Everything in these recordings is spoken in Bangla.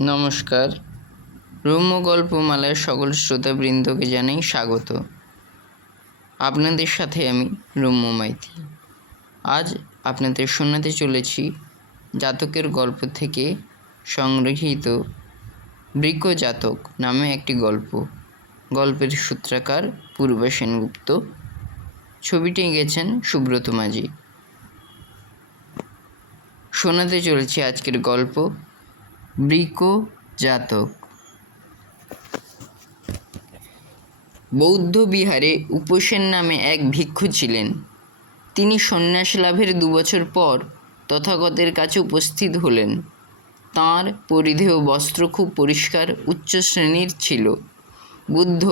নমস্কার। রম্য গল্পমালার সকল শ্রোতাবৃন্দকে জানাই স্বাগত। আপনাদের সাথে আমি রম্য মাইতি। আজ আপনাদের শোনাতে চলেছি জাতকের গল্প থেকে সংগৃহীত বৃক্ষ জাতক নামে একটি গল্প। গল্পের সূত্রাকার পূর্বা সেনগুপ্ত। ছবিটি এঁকেছেন সুব্রত মাঝি। শোনাতে চলেছি আজকের গল্প বৃক জাতক বৌদ্ধ বিহারে উপসেন নামে এক ভিক্ষু ছিলেন। তিনি সন্ন্যাস লাভের দুবছর পর তথাগতের কাছে উপস্থিত হলেন। তাঁর পরিধেয় বস্ত্র খুব পরিষ্কার, উচ্চ শ্রেণির ছিল। বুদ্ধ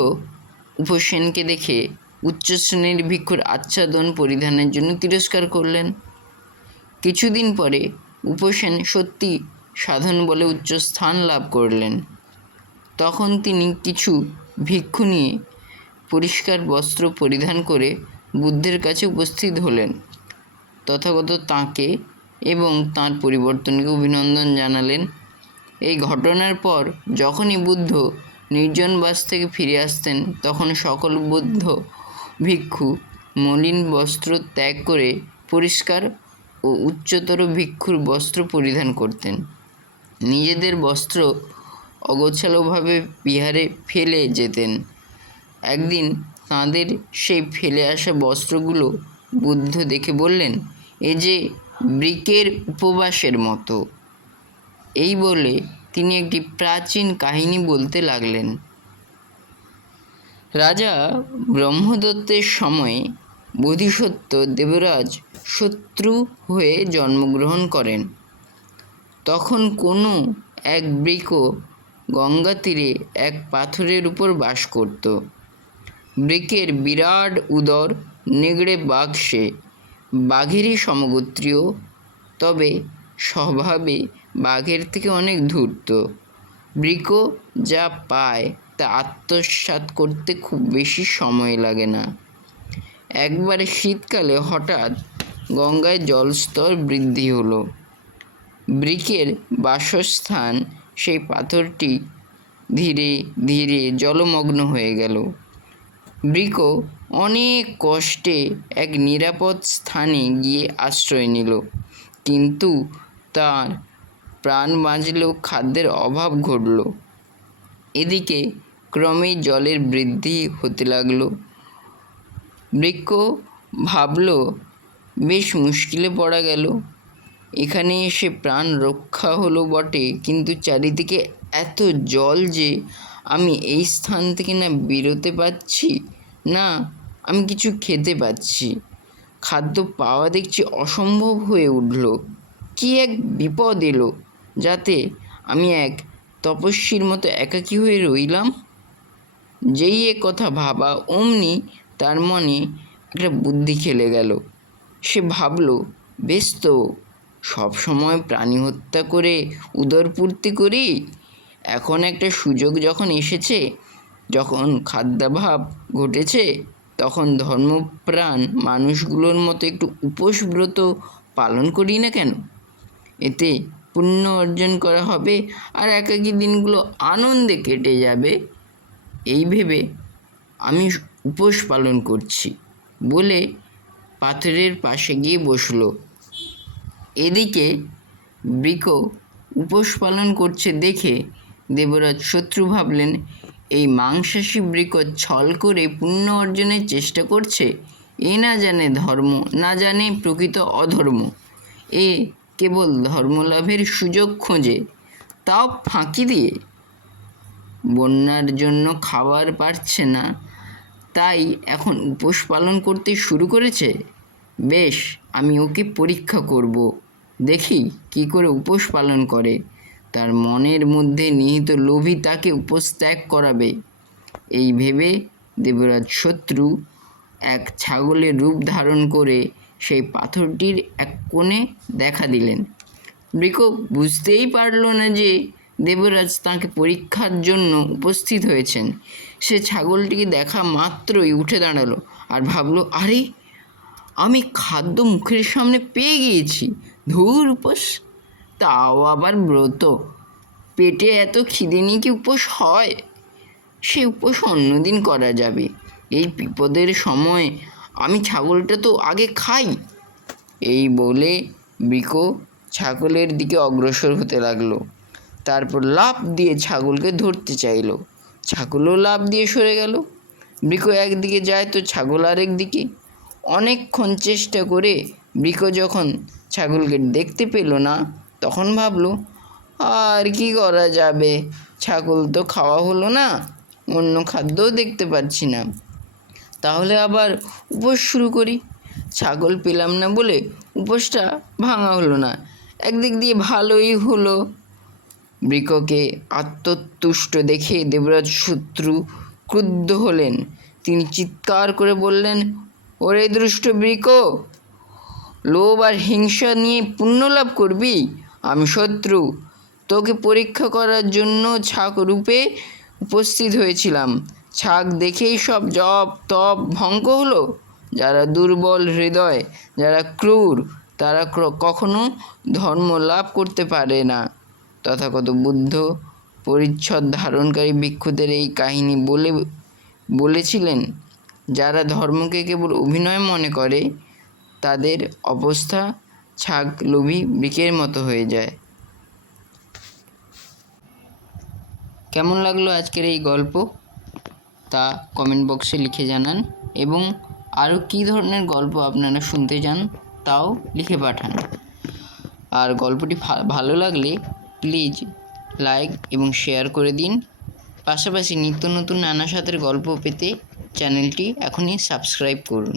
উপসেনকে দেখে উচ্চ শ্রেণির ভিক্ষুর আচ্ছাদন পরিধানের জন্য তিরস্কার করলেন। কিছুদিন পরে উপসেন সত্যি সাধন বলে উচ্চ স্থান লাভ করলেন। তখন তিনি কিছু ভিক্ষু নিয়ে পরিষ্কার বস্ত্র পরিধান করে বুদ্ধের কাছে উপস্থিত হলেন। তথাগত তাঁকে এবং তাঁর পরিবর্তনকে অভিনন্দন জানালেন। এই ঘটনার পর যখনই বুদ্ধ নির্জনবাস থেকে ফিরে আসতেন, তখন সকল বুদ্ধ ভিক্ষু মলিন বস্ত্র ত্যাগ করে পরিষ্কার ও উচ্চতর ভিক্ষুর বস্ত্র পরিধান করতেন। নিজেদের বস্ত্র অগোছালোভাবে বিহারে ফেলে যেতেন। একদিন তাঁদের সেই ফেলে আসা বস্ত্রগুলো বুদ্ধ দেখে বললেন, এ যে ব্রিকের উপবাসের মতো। এই বলে তিনি একটি প্রাচীন কাহিনী বলতে লাগলেন। রাজা ব্রহ্মদত্তের সময়ে বোধিসত্ত্ব দেবরাজ শত্রু হয়ে জন্মগ্রহণ করেন। তখন কোনো এক বৃক গঙ্গা তীরে এক পাথরের উপর বাস করত। বৃকের বিরাট উদর নেগড়ে বাঘ সে। বাঘেরই সমগোত্রীয়, তবে স্বভাবে বাঘের থেকে অনেক ধূর্ত। বৃক যা পায় তা আত্মসাৎ করতে খুব বেশি সময় লাগে না। একবার শীতকালে হঠাৎ গঙ্গায় জলস্তর বৃদ্ধি হলো। বৃকের বাসস্থান, সেই পাথরটি ধীরে ধীরে জলমগ্ন হয়ে গেল। বৃক অনেক কষ্টে এক নিরাপদ স্থানে গিয়ে আশ্রয় নিল, কিন্তু তার প্রাণ বাঁচলেও খাদ্যের অভাব ঘটল। এদিকে ক্রমেই জলের বৃদ্ধি হতে লাগল। বৃক্ষ ভাবল, বেশ মুশকিলে পড়া গেল। এখানে এসে প্রাণ রক্ষা হলো বটে, কিন্তু চারিদিকে এত জল যে আমি এই স্থান থেকে না বেরোতে পারছি, না আমি কিছু খেতে পাচ্ছি খাদ্য পাওয়া দেখছি অসম্ভব হয়ে উঠল। কি এক বিপদ এলো, যাতে আমি এক তপস্বীর মতো একাকী হয়ে রইলাম? যেই এ কথা ভাবা অমনি তার মনে একটা বুদ্ধি খেলে গেল। সে ভাবল, বেশ তো সবসময় প্রাণী হত্যা করে উদরপূর্তি করি? এখন একটা সুযোগ যখন এসেছে, যখন খাদ্যাভাব ঘটেছে, তখন ধর্মপ্রাণ মানুষগুলোর মতো একটু উপোসব্রত পালন করি না কেন? এতে পুণ্য অর্জন করা হবে আর একাকী দিনগুলো আনন্দে কেটে যাবে। এই ভেবে আমি উপোস পালন করছি বলে পাথরের পাশে গিয়ে বসল। এদিকে বৃক উপোস পালন করছে দেখে দেবরাজ শত্রু ভাবলেন, এই মাংসাশী বৃক ছল করে পুণ্য অর্জনের চেষ্টা করছে? এ না জানে ধর্ম, না জানে প্রকৃত অধর্ম। এ কেবল ধর্মলাভের সুযোগ খোঁজে। তাও ফাঁকি দিয়ে? বন্যার জন্য খাবার পারছে না, তাই এখন উপোস পালন করতে শুরু করেছে? বেশ, আমি ওকে পরীক্ষা করব। দেখি কি করে উপোস পালন করে। তার মনের মধ্যে নিহিত লোভী তাকে উপোস ত্যাগ করাবে। এই ভেবে দেবরাজ শত্রু এক ছাগলের রূপ ধারণ করে সেই পাথরটির এক কোণে দেখা দিলেন। বৃক বুঝতেই পারল না যে দেবরাজ তাকে পরীক্ষার জন্য উপস্থিত হয়েছেন। সে ছাগলটিকে দেখা মাত্রই উঠে দাঁড়াল আর ভাবলো, আরে, আমি খাদ্য মুখের সামনে পেয়ে গিয়েছি। ধূর উপোস। তাও আবার ব্রত। পেটে এত খিদে নিয়ে কি উপোস হয়? সে উপোস অন্যদিন করা যাবে। এই বিপদের সময় আমি ছাগলটা তো আগে খাই। এই বলে বৃকো ছাগলের দিকে অগ্রসর হতে লাগল। তারপর লাফ দিয়ে ছাগলকে ধরতে চাইলো। ছাগলও লাফ দিয়ে সরে গেল। বৃকো একদিকে যায় তো ছাগল আরেক দিকে। অনেকক্ষণ চেষ্টা করে বৃকো যখন ছাগলকে দেখতে পেল না, তখন ভাবল, আর কি করা যাবে? ছাগল তো খাওয়া হলো না, অন্য খাদ্যও দেখতে পাচ্ছি না। তাহলে আবার উপোস শুরু করি? ছাগল পেলাম না বলে উপোসটা ভাঙা হলো না, একদিক দিয়ে ভালোই হলো। বৃককে আত্মতুষ্ট দেখে দেবরাজ শত্রু ক্রুদ্ধ হলেন। তিনি চিৎকার করে বললেন, ওরে দুষ্ট বৃক লোভ আর হিংসা নিয়ে পুণ্য লাভ করবি? আমি শত্রু। তোকে পরীক্ষা করার জন্য ছাক রূপে উপস্থিত হয়েছিলাম। ছাক দেখেই সব জপ, তপ ভঙ্গ হলো। যারা দুর্বল হৃদয়, যারা ক্রূর, তারা কখনো ধর্ম লাভ করতে পারে না। তথাগত বুদ্ধ পরিচ্ছদ ধারণকারী ভিক্ষুদের এই কাহিনী বলে বলেছিলেন, যারা ধর্মকে কেবল অভিনয় মনে করে তাদের অবস্থা ছাগ লোভী বৃকের মতো হয়ে যায়। কেমন লাগল আজকের এই গল্প? তা কমেন্ট বক্সে লিখে জানান এবং আরও কী ধরনের গল্প আপনারা শুনতে চান তাও লিখে পাঠান। আর গল্পটি ভালো লাগলে প্লিজ লাইক এবং শেয়ার করে দিন। পাশাপাশি নিত্য নতুন নানা সাথের গল্প পেতে চ্যানেলটি এখনই সাবস্ক্রাইব করুন।